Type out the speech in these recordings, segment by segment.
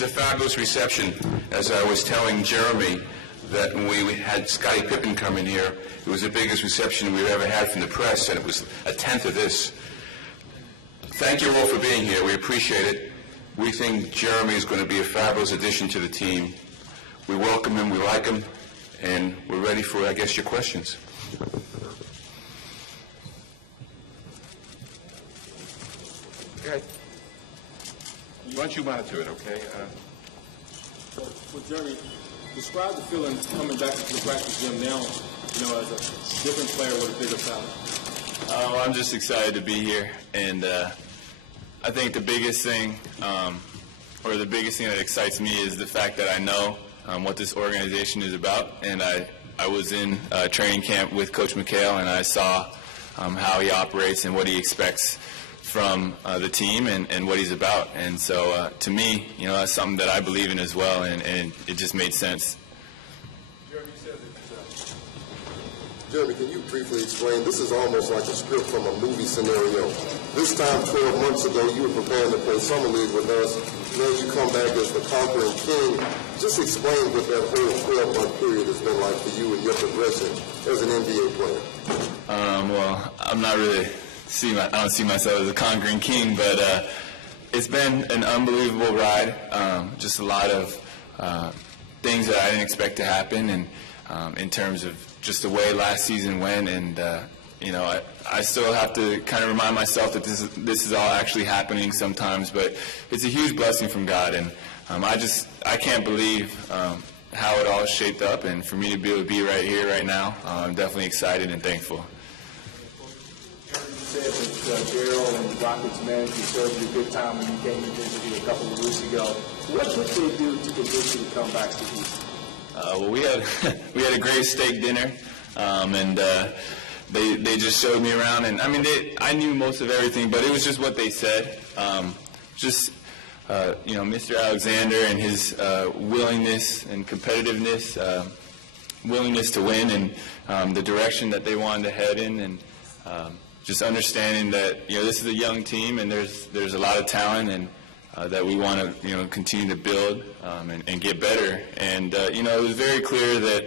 was a fabulous reception. As I was telling Jeremy, that when we had Scottie Pippen come in here, it was the biggest reception we've ever had from the press, and it was a tenth of this. Thank you all for being here. We appreciate it. We think Jeremy is going to be a fabulous addition to the team. We welcome him, we like him, and we're ready for, I guess, your questions. Okay. Why don't you monitor it, okay? Well, Jeremy, describe the feeling coming back to the practice gym now, as a different player with a bigger talent. Well, I'm just excited to be here, and I think the biggest thing, or the biggest thing that excites me is the fact that I know what this organization is about, and I was in training camp with Coach McHale, and I saw how he operates and what he expects from the team and what he's about. And so to me, that's something that I believe in as well, and it just made sense. Jeremy, can you briefly explain, this is almost like a script from a movie scenario. This time 12 months ago, you were preparing to play Summer League with us. Now you come back as the conquering king. Just explain what that whole 12-month period has been like for you and your progression as an NBA player. Well, I'm not really I don't see myself as a conquering king, but it's been an unbelievable ride. Just a lot of things that I didn't expect to happen, and in terms of just the way last season went, and I still have to kind of remind myself that this is all actually happening sometimes, but it's a huge blessing from God, and I can't believe how it all shaped up, and for me to be able to be right here, right now, I'm definitely excited and thankful. You said that Daryl and Rockets management served you a good time when you came and visited a couple of weeks ago. What did they do to convince you to come back to Houston? Well, we had a great steak dinner, and they just showed me around, and I knew most of everything, but it was just what they said. Mr. Alexander and his willingness and competitiveness, willingness to win, and the direction that they wanted to head in, and just understanding that this is a young team, and there's a lot of talent, and that we want to continue to build and get better. And it was very clear that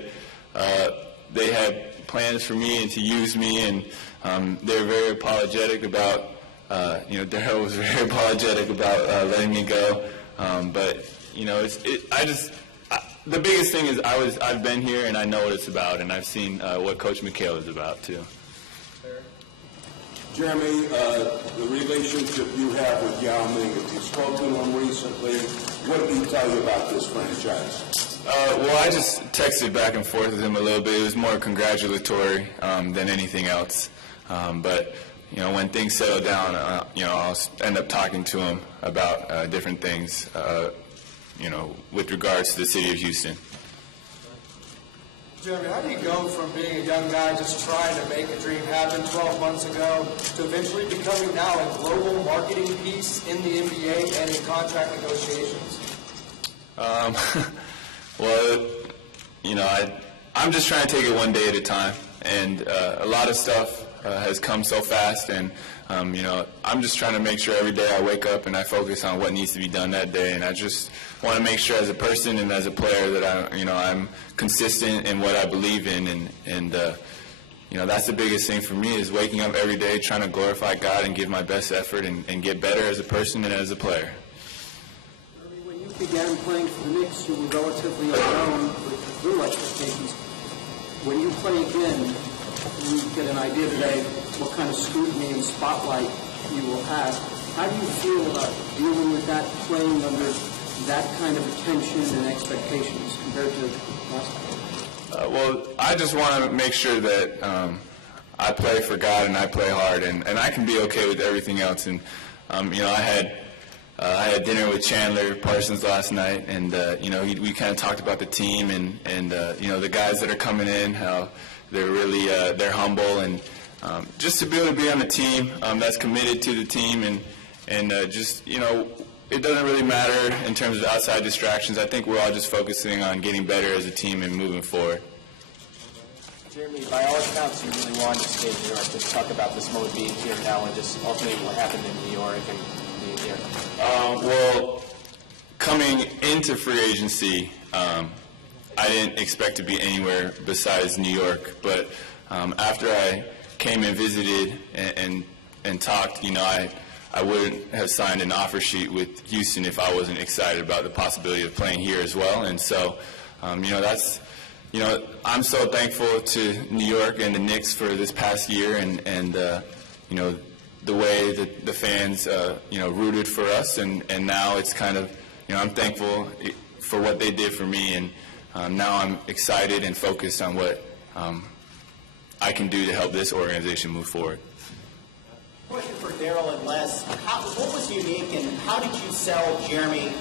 they had plans for me and to use me, and they were very apologetic about. Daryl was very apologetic about letting me go. But the biggest thing is I've been here and I know what it's about, and I've seen what Coach McHale is about too. Jeremy, the relationship you have with Yao Ming, have you spoken to him recently? What did he tell you about this franchise? Well, I just texted back and forth with him a little bit. It was more congratulatory than anything else. But when things settle down, I'll end up talking to him about different things, with regards to the city of Houston. Jeremy, how do you go from being a young guy just trying to make a dream happen 12 months ago to eventually becoming now a global marketing piece in the NBA and in contract negotiations? Well, I'm just trying to take it one day at a time, and a lot of stuff has come so fast, and I'm just trying to make sure every day I wake up and I focus on what needs to be done that day, and I just want to make sure as a person and as a player that I'm consistent in what I believe in, and that's the biggest thing for me is waking up every day trying to glorify God and give my best effort and get better as a person and as a player. When you began playing for the Knicks, you were relatively unknown with little expectations. When you play again, you get an idea today what kind of scrutiny and spotlight you will have. How do you feel about dealing with that, playing under that kind of attention and expectations compared to last time? Well, I just want to make sure that I play for God and I play hard, and I can be okay with everything else. And I had dinner with Chandler Parsons last night, and we kind of talked about the team and the guys that are coming in, how they're really they're humble, and just to be able to be on a team that's committed to the team, and it doesn't really matter in terms of outside distractions. I think we're all just focusing on getting better as a team and moving forward. Jeremy, by all accounts, you really wanted to stay in New York. Just talk about this mode being here now and just ultimately what happened in New York and being here. Well, coming into free agency, I didn't expect to be anywhere besides New York. But after I came and visited and talked, I wouldn't have signed an offer sheet with Houston if I wasn't excited about the possibility of playing here as well. And so, that's, I'm so thankful to New York and the Knicks for this past year and the way that the fans, rooted for us. And now it's kind of, I'm thankful for what they did for me. And now I'm excited and focused on what I can do to help this organization move forward. Question for Daryl and Les. What was unique and how did you sell Jeremy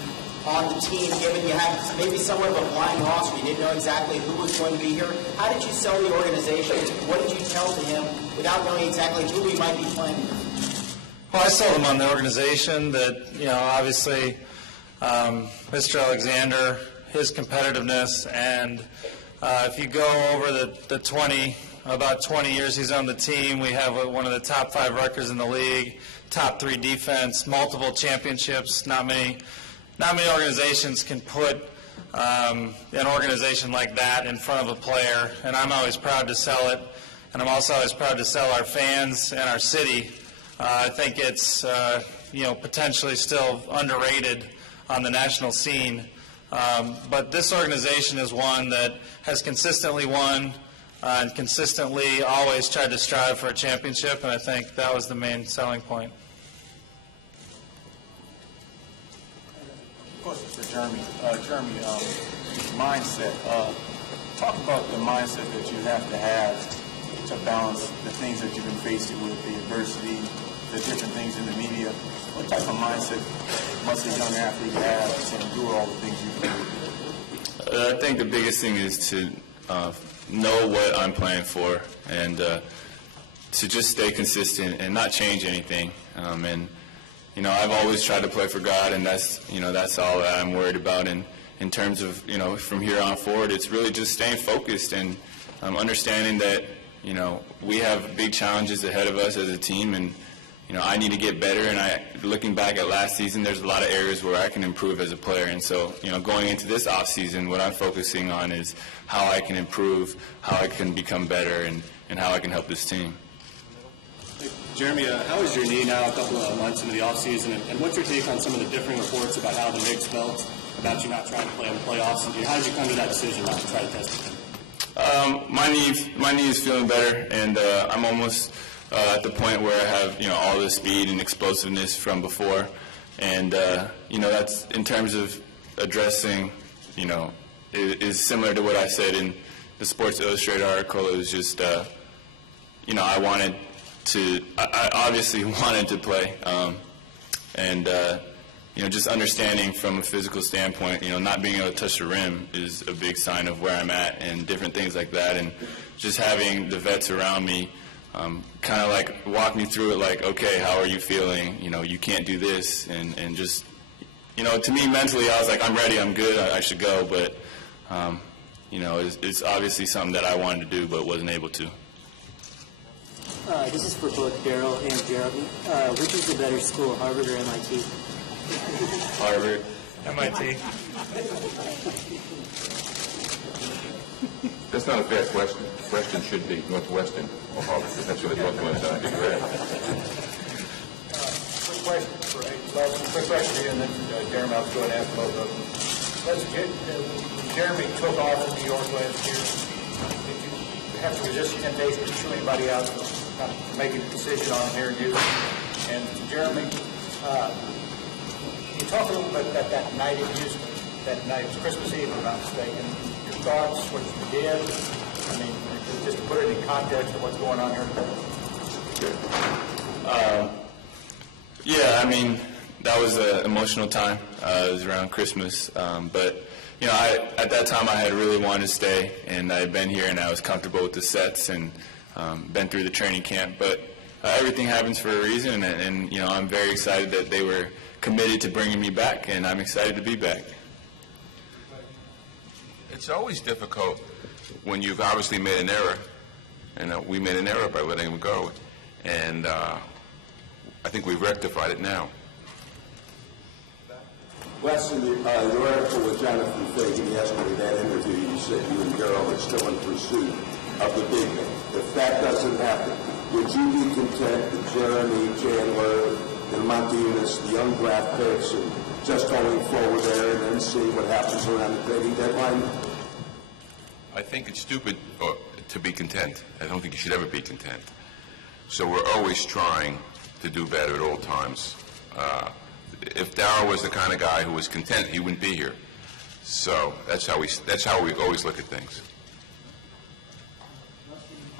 on the team, given you had maybe somewhat of a blind roster, you didn't know exactly who was going to be here? How did you sell the organization? What did you tell to him without knowing exactly who he might be playing with? Well, I sold him on the organization that, obviously Mr. Alexander, his competitiveness, and if you go over about 20 years he's on the team, we have one of the top 5 records in the league, top 3 defense, multiple championships. Not many organizations can put an organization like that in front of a player, and I'm always proud to sell it, and I'm also always proud to sell our fans and our city. I think it's potentially still underrated on the national scene, but this organization is one that has consistently won and consistently always tried to strive for a championship, and I think that was the main selling point. Question for Jeremy. Mindset. Talk about the mindset that you have to balance the things that you've been faced with, the adversity, the different things in the media. What type of mindset must a young athlete have to endure all the things you've been? I think the biggest thing is to know what I'm playing for and to just stay consistent and not change anything. I've always tried to play for God, and that's all that I'm worried about. And in terms of, from here on forward, it's really just staying focused and understanding that, we have big challenges ahead of us as a team, and, I need to get better. And looking back at last season, there's a lot of areas where I can improve as a player. And so, going into this off season, what I'm focusing on is how I can improve, how I can become better, and how I can help this team. Jeremy, how is your knee now a couple of months into the offseason, and what's your take on some of the differing reports about how the Knicks felt about you not trying to play in the playoffs? And how did you come to that decision not to try to test it? My knee is feeling better, and I'm almost at the point where I have all the speed and explosiveness from before, and that's in terms of addressing is similar to what I said in the Sports Illustrated article. It was just I obviously wanted to play, just understanding from a physical standpoint, not being able to touch the rim is a big sign of where I'm at and different things like that. And just having the vets around me kind of like walk me through it, like, okay, how are you feeling? You can't do this. And just, to me mentally, I was like, I'm ready, I'm good, I should go. But, it's obviously something that I wanted to do but wasn't able to. This is for both Daryl and Jeremy. Which is the better school, Harvard or MIT? Harvard. MIT. That's not a fair question. The question should be Northwestern or Harvard, because that's where the Northwestern is. Quick question here, and then Jeremy, I'll go ahead and ask both of them. Jeremy took off in New York last year. Did you have to resist the temptation to chew anybody out, not making a decision on here and using? And Jeremy, you talk a little bit about that night in Houston. That night, it was Christmas Eve, if I'm not mistaken. Your thoughts, what you did? I mean, just to put it in context of what's going on here. Yeah, I mean, that was an emotional time. It was around Christmas. But, at that time I had really wanted to stay, and I had been here and I was comfortable with the sets and been through the training camp. But everything happens for a reason, and I'm very excited that they were committed to bringing me back, and I'm excited to be back. It's always difficult when you've obviously made an error, and we made an error by letting him go, and I think we've rectified it now. Wes, in your article with Jonathan Fagan yesterday, that interview, you said you and Daryl are still in pursuit of the big man. If that doesn't happen, would you be content with Jeremy, Chandler, and Montinas, the young draft picks, and just going forward there and then see what happens around the trading deadline? I think it's stupid to be content. I don't think you should ever be content. So we're always trying to do better at all times. If Daryl was the kind of guy who was content, he wouldn't be here. So that's how we always look at things.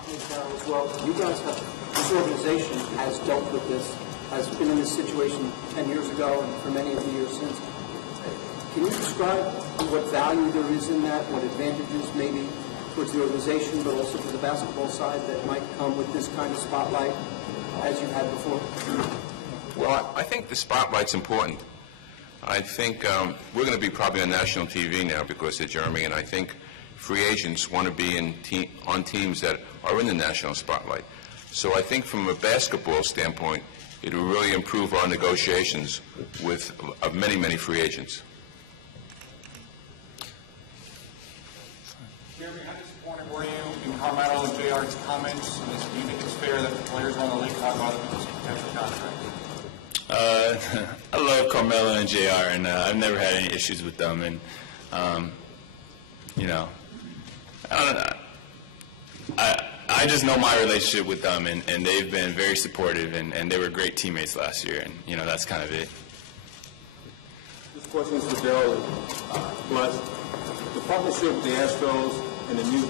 As well, you guys have, this organization has dealt with this, has been in this situation 10 years ago and for many of the years since. Can you describe what value there is in that, what advantages maybe towards the organization, but also to the basketball side that might come with this kind of spotlight as you had before? Well, I think the spotlight's important. I think we're going to be probably on national TV now because of Jeremy, and I think free agents want to be on teams that are in the national spotlight. So I think from a basketball standpoint, it will really improve our negotiations with many, many free agents. Jeremy, how disappointed were you in Carmelo and JR's comments? Do you think it's fair that the players around the league talk about it because of potential contract? I love Carmelo and JR, and I've never had any issues with them. And I don't know. I just know my relationship with them, and they've been very supportive, and they were great teammates last year, and that's kind of it. This question is for Daryl. Plus, the partnership with the Astros and the new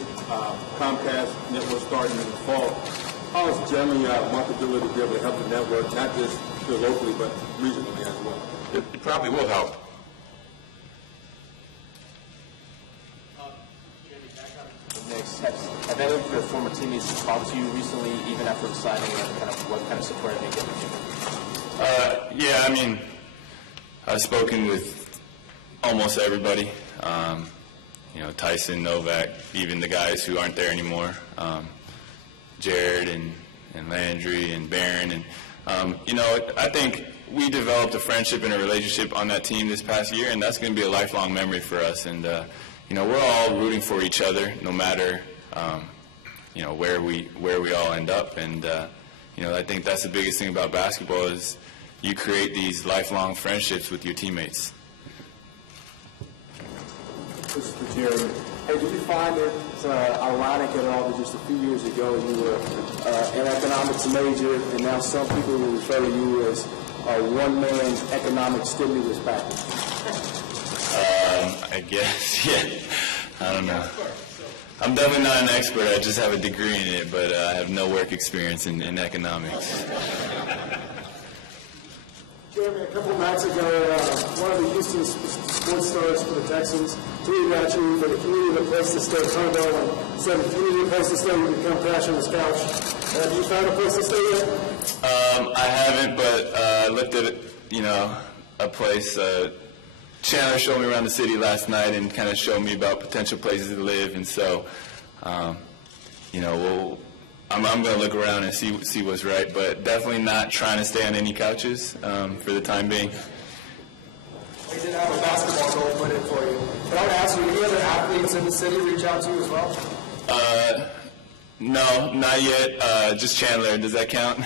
Comcast network starting in the fall, how is Jeremy marketability to be able to help the network, not just here locally, but regionally as well? It probably will help. Knicks. Have any of your former teammates talked to you recently, even after signing, and what kind of support have they given you? Yeah, I mean, I've spoken with almost everybody. Tyson, Novak, even the guys who aren't there anymore. Jared and Landry and Barron. And, I think we developed a friendship and a relationship on that team this past year, and that's going to be a lifelong memory for us. And, we're all rooting for each other, no matter, where we all end up. And, I think that's the biggest thing about basketball is you create these lifelong friendships with your teammates. This is for Jeremy. Hey, did you find it ironic at all that just a few years ago you were an economics major, and now some people will refer to you as a one-man economic stimulus package? I guess, yeah. I don't know. I'm definitely not an expert. I just have a degree in it, but I have no work experience in economics. Jeremy, a couple of nights ago, one of the Houston sports stars for the Texans tweeted at you that if you needed a place to stay, turned on and said if you needed a place to stay, you could come crash on his couch. Have you found a place to stay yet? I haven't, but I looked at, a place. Chandler showed me around the city last night and kind of showed me about potential places to live, and so, I'm going to look around and see what's right, but definitely not trying to stay on any couches for the time being. We did have a basketball goal put in for you. But I would ask you, any other athletes in the city reach out to you as well? No, not yet. Just Chandler. Does that count?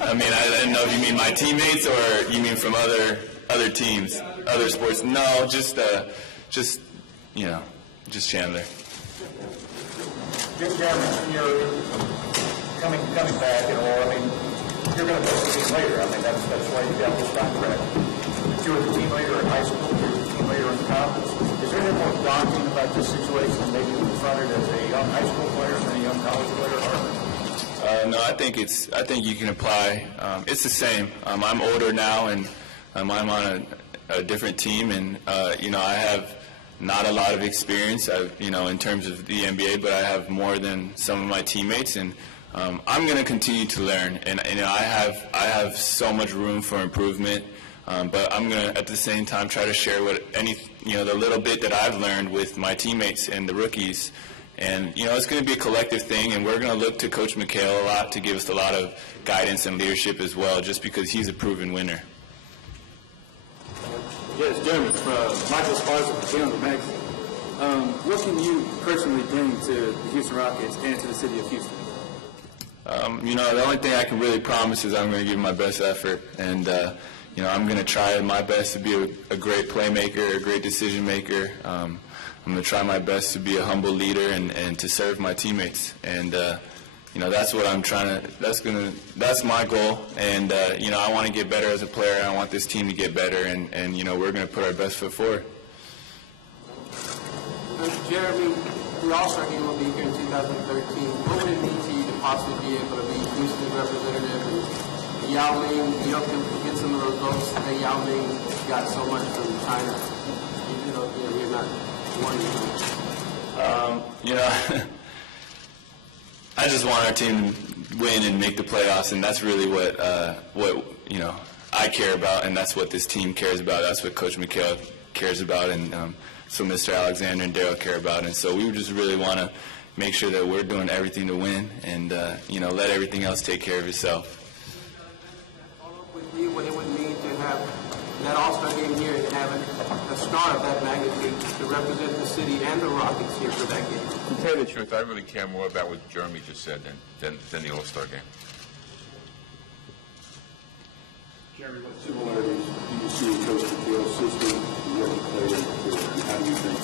I mean, I didn't know if you mean my teammates or you mean from other teams, other sports. No, just Chandler. Jeremy, when you're coming back, you're going to play the team later. That's why you got this contract. If you were the team leader in high school, you were the team leader in college. Is there anything more daunting about this situation than maybe you confronted as a young high school player than a young college player? No, I think you can apply. It's the same. I'm older now, and I'm on a different team, and I have not a lot of experience, in terms of the NBA, but I have more than some of my teammates, and I'm going to continue to learn. And I have so much room for improvement, but I'm going to at the same time try to share the little bit that I've learned with my teammates and the rookies. And it's going to be a collective thing, and we're going to look to Coach McHale a lot to give us a lot of guidance and leadership as well, just because he's a proven winner. Yes, Jeremy, Michael Sparks from the Max. What can you personally bring to the Houston Rockets and to the city of Houston? The only thing I can really promise is I'm going to give my best effort, and I'm going to try my best to be a great playmaker, a great decision maker. I'm going to try my best to be a humble leader and to serve my teammates, and that's what I'm trying to. That's my goal, and I want to get better as a player. I want this team to get better, and we're going to put our best foot forward. Jeremy, the All-Star game will be here in 2013. What would it mean to you to possibly be able to be Houston's representative? And Yao Ming, you know, can get some of those votes that Yao Ming got so much from China. You're not one. I just want our team to win and make the playoffs, and that's really what I care about, and that's what this team cares about. That's what Coach McHale cares about, and so Mr. Alexander and Daryl care about. And so we just really want to make sure that we're doing everything to win, and let everything else take care of itself. Follow up with you what it would mean to have that All-Star game here and having a star of that magnitude to represent the city and the Rockets here for that game. To tell you the truth, I really care more about what Jeremy just said than the All-Star game. Jeremy, what similarities do you see in Coach McHale's system and what he played in the field? And how do you think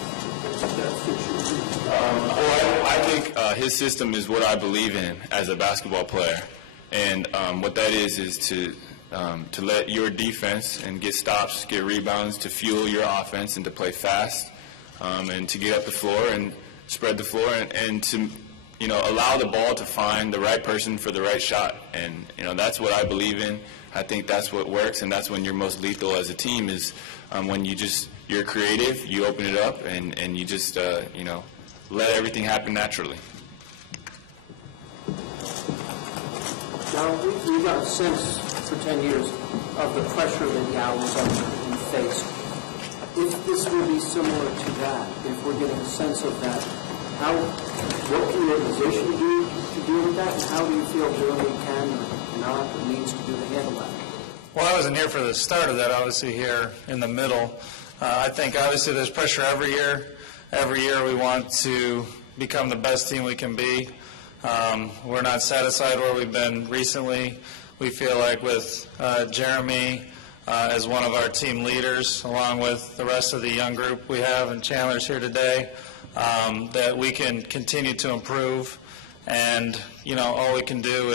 that fits your team? I think his system is what I believe in as a basketball player. And what that is to let your defense and get stops, get rebounds, to fuel your offense and to play fast, and to get up the floor and spread the floor and to allow the ball to find the right person for the right shot. And that's what I believe in. I think that's what works, and that's when you're most lethal as a team is when you're creative, you open it up, and you just let everything happen naturally. Now, we got a sense for 10 years of the pressure that Yao was under and faced. If this will be similar to that, if we're getting a sense of that, what can the organization do to deal with that, and how do you feel Jeremy can or not or needs to do to handle that? Well, I wasn't here for the start of that, obviously here in the middle. I think obviously there's pressure every year. Every year we want to become the best team we can be. We're not satisfied where we've been recently. We feel like with Jeremy as one of our team leaders, along with the rest of the young group we have, and Chandler's here today, that we can continue to improve. And, all we can do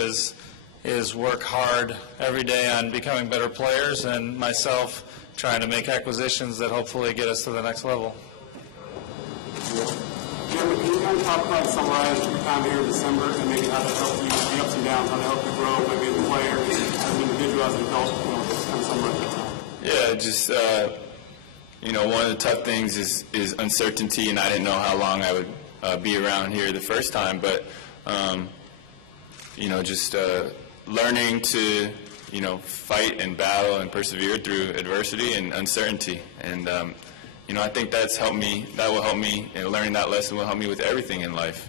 is work hard every day on becoming better players, and myself trying to make acquisitions that hopefully get us to the next level. Jeremy, can you kind of talk about, summarize your time here in December and maybe how that helped you, the ups and downs, how that helped you grow, maybe as a player, as an individual, as an adult, just kind of summarize that time. Yeah, just, one of the tough things is uncertainty, and I didn't know how long I would be around here the first time, but, just learning to, fight and battle and persevere through adversity and uncertainty. And, I think that will help me, and learning that lesson will help me with everything in life.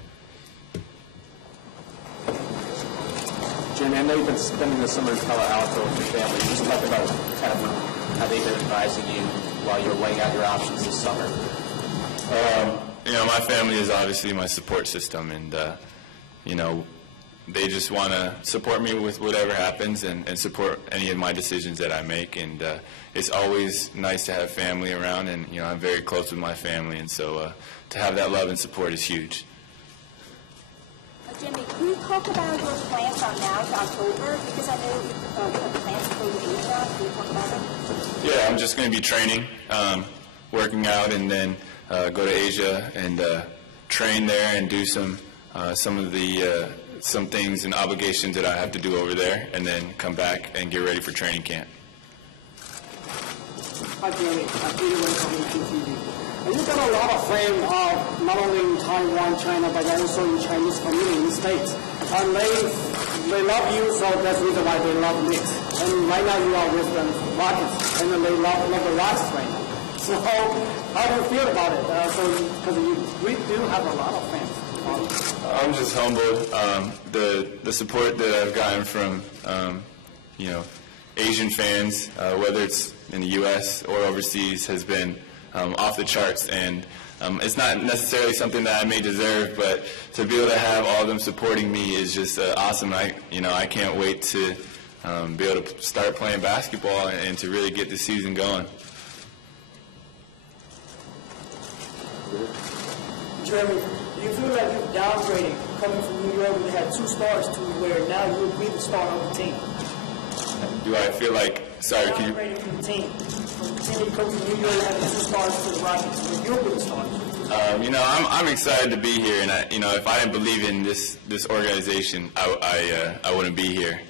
Jeremy, I know you've been spending the summer in Palo Alto with your family. Just talk about kind of how they've been advising you while you're weighing out your options this summer. My family is obviously my support system, and, they just want to support me with whatever happens and support any of my decisions that I make. And it's always nice to have family around, and, I'm very close with my family, and so to have that love and support is huge. Jimmy, can you talk about your plans from now to October? Because I know you have plans to go to Asia. Can you talk about it? Yeah, I'm just going to be training, working out, and then go to Asia and train there and do some things and obligations that I have to do over there, and then come back and get ready for training camp. Hi, Jeremy. I'm Peter Lin from TV. You got a lot of fame, not only in Taiwan, China, but also in Chinese community in the States. And they love you, so that's the reason why they love Knicks. And right now you are with the Rockets, and then they love the Rockets right now. So how do you feel about it? Because we do have a lot of fans. I'm just humbled. The support that I've gotten from, Asian fans, whether it's in the U.S. or overseas, has been off the charts. And it's not necessarily something that I may deserve, but to be able to have all of them supporting me is just awesome. I can't wait to be able to start playing basketball and to really get the season going. Jeremy, do you feel like you're downgrading coming from New York where they had 2 stars to where now you would be the star of the team? Do I feel like, sorry, can you? Downgrading from the team. From the team you come from New York having 2 stars to the Rockets where you'll be the stars. I'm excited to be here, and if I didn't believe in this organization, I wouldn't be here.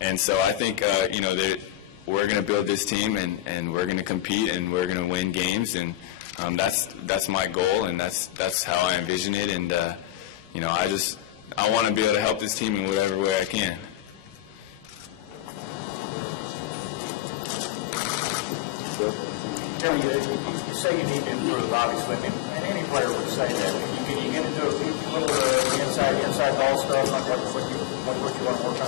And so I think that we're going to build this team, and we're going to compete, and we're going to win games, and that's my goal, and that's how I envision it. And I want to be able to help this team in whatever way I can. Jeremy, you say you need to improve, obviously, and any player would say that. Can you get into a little inside ball stuff on what you want to work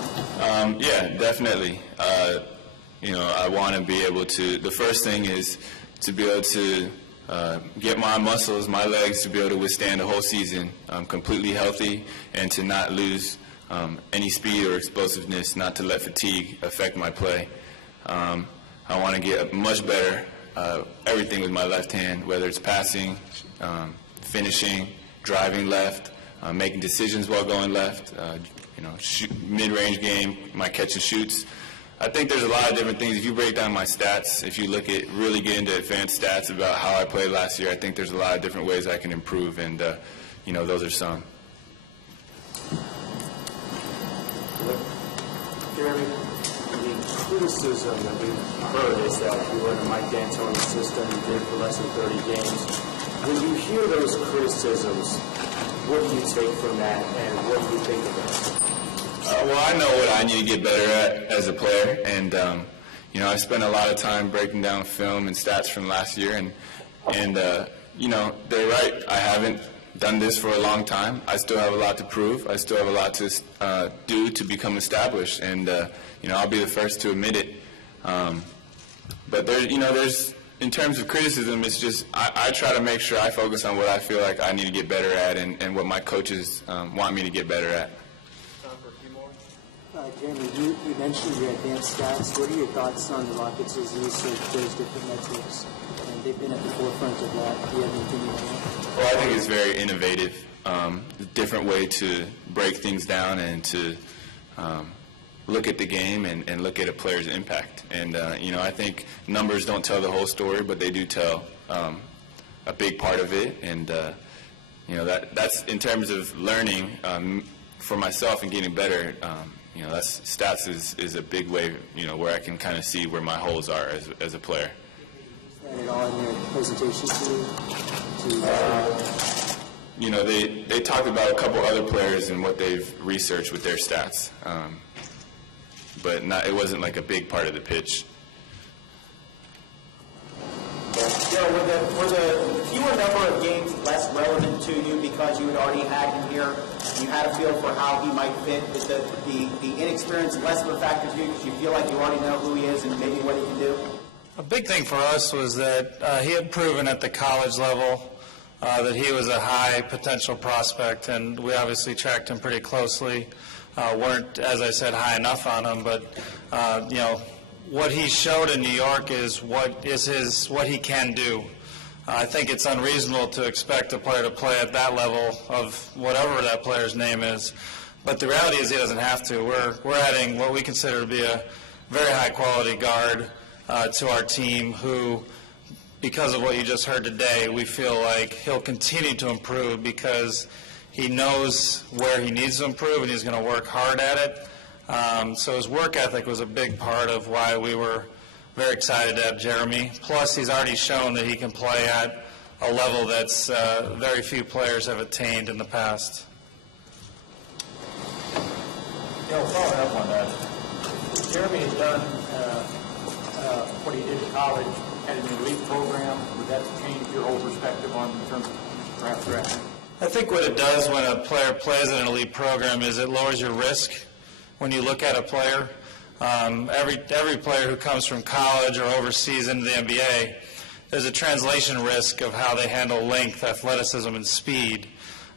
on? Yeah, definitely. I want to be able to. The first thing is to be able to get my muscles, my legs, to be able to withstand the whole season completely healthy, and to not lose any speed or explosiveness, not to let fatigue affect my play. I want to get much better everything with my left hand, whether it's passing, finishing, driving left, making decisions while going left, mid-range game, my catch and shoots. I think there's a lot of different things. If you break down my stats, if you really get into advanced stats about how I played last year, I think there's a lot of different ways I can improve, and those are some. Jeremy, the criticism that we've heard is that you were in the Mike D'Antoni system, you did for less than 30 games. When you hear those criticisms, what do you take from that, and what do you think of that? Well, I know what I need to get better at as a player, and I spent a lot of time breaking down film and stats from last year, and they're right. I haven't done this for a long time. I still have a lot to prove. I still have a lot to do to become established, and I'll be the first to admit it. But there's in terms of criticism, it's just I try to make sure I focus on what I feel like I need to get better at, and what my coaches want me to get better at. Jeremy, you mentioned your advanced stats. What are your thoughts on the Rockets' use of those different metrics? And they've been at the forefront of that. Do you have anything you want to add? Well, I think it's very innovative, a different way to break things down and to look at the game and look at a player's impact. And, I think numbers don't tell the whole story, but they do tell a big part of it. And, that's in terms of learning for myself and getting better. That's stats is a big way, where I can kind of see where my holes are as a player. Is that at all in your presentation They talked about a couple other players and what they've researched with their stats, but it wasn't like a big part of the pitch. Were the fewer number of games less relevant to you because you had already had him here? You had a feel for how he might fit. Is the inexperience less of a factor to you because you feel like you already know who he is and maybe what he can do? A big thing for us was that he had proven at the college level that he was a high potential prospect, and we obviously tracked him pretty closely. Weren't, as I said, high enough on him, but what he showed in New York is what he can do. I think it's unreasonable to expect a player to play at that level of whatever that player's name is, but the reality is he doesn't have to. We're adding what we consider to be a very high quality guard to our team who, because of what you just heard today, we feel like he'll continue to improve because he knows where he needs to improve and he's going to work hard at it. So his work ethic was a big part of why we were very excited to have Jeremy. Plus, he's already shown that he can play at a level that's very few players have attained in the past. Following up on that, Jeremy has done what he did in college, had an elite program. Would that change your whole perspective on in terms of perhaps drafting? I think what it does when a player plays in an elite program is it lowers your risk when you look at a player. every player who comes from college or overseas into the NBA, there's a translation risk of how they handle length, athleticism, and speed.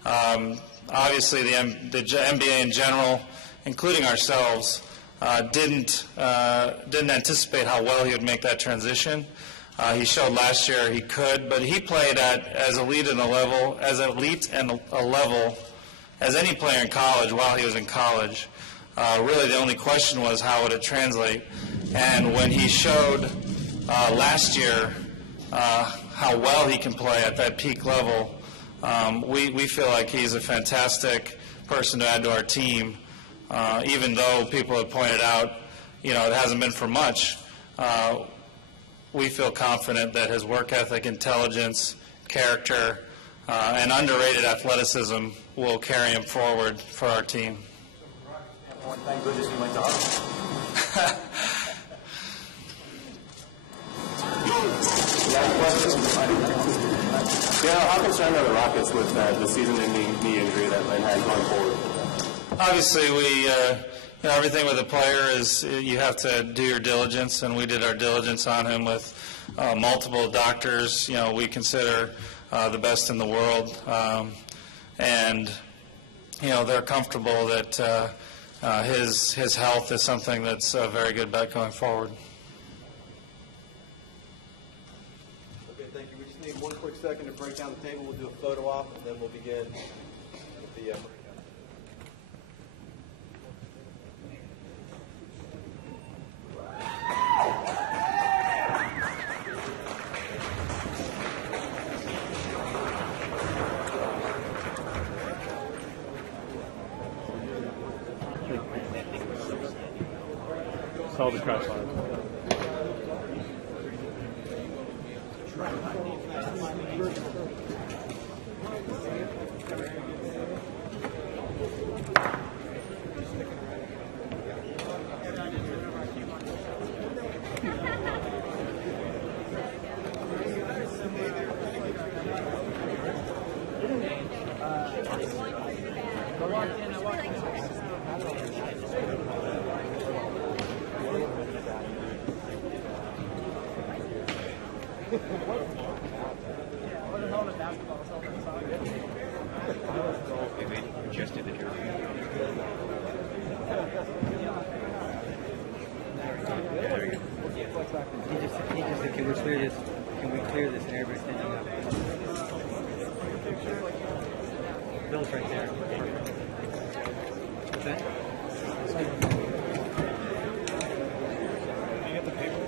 Obviously, the NBA in general, including ourselves, didn't anticipate how well he would make that transition. He showed last year he could, but he played at as elite a level as any player in college while he was in college. Really, the only question was how would it translate. And when he showed last year how well he can play at that peak level, we feel like he's a fantastic person to add to our team. Even though people have pointed out, it hasn't been for much. We feel confident that his work ethic, intelligence, character, and underrated athleticism will carry him forward for our team. One thing good as he went to Harvard. Daryl, how concerned are the Rockets with the season-ending knee injury that Lin had going forward? Obviously, everything with a player is you have to do your diligence, and we did our diligence on him with multiple doctors. We consider the best in the world, and they're comfortable that his health is something that's a very good bet going forward. Okay, thank you. We just need one quick second to break down the table. We'll do a photo op, and then we'll begin with the breakout. Saw the crash line. Can we clear this and everybody's standing up? Bill's right there. What's that? You get the paper?